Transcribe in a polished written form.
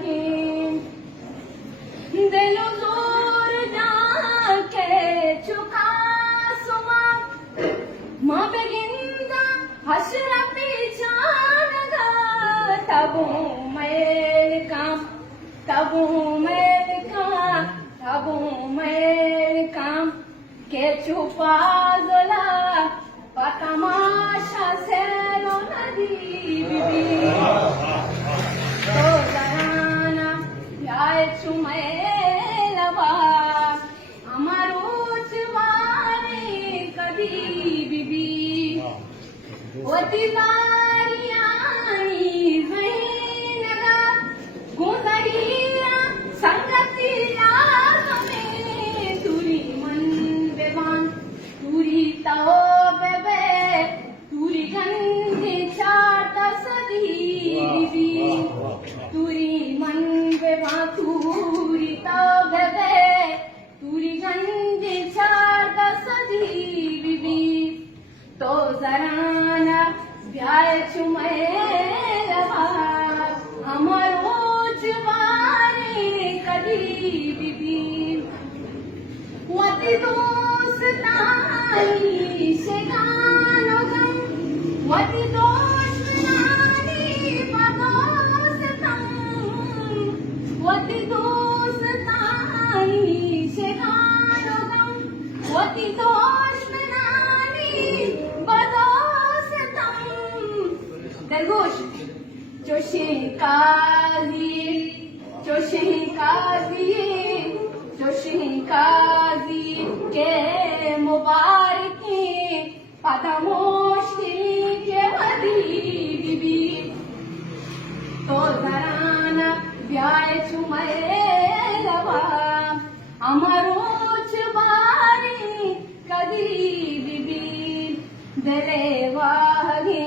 हकीम दिलो जोर जाके चुका सुमा माँ बेगिंदा हशरा पीछानगा तबू मैं काम के छुपा जोला पतमाशा से लो नदी बीबी तो जराना याय चुमे लबा हमारो चवाने कदी बीबी वती दारियानी ज़हीनगा गुंदरिया संगतिया में तुरी मन बेवान तुरी ताओ बेबे तुरी गंदी चाट सदी बीबी तुरी मन बेवान तुरी ताओ बेबे तुरी गंदी चाट सदी बीबी तो जराना ब्याय चुमे लहा हमारो चवाने कदी बीबी वती दोस्तानी से गानो गम वती दोस्तानी पदोस्तम वती दोस्तानी से गानो गम वती दोस्तानी पदोस्तम दरगोश जोशी काजी के मुबारकी पदमोशी के मदी बीबी तो जराना ब्याय चुमे लबा अमरो चबारी कदी बीबी दले वाही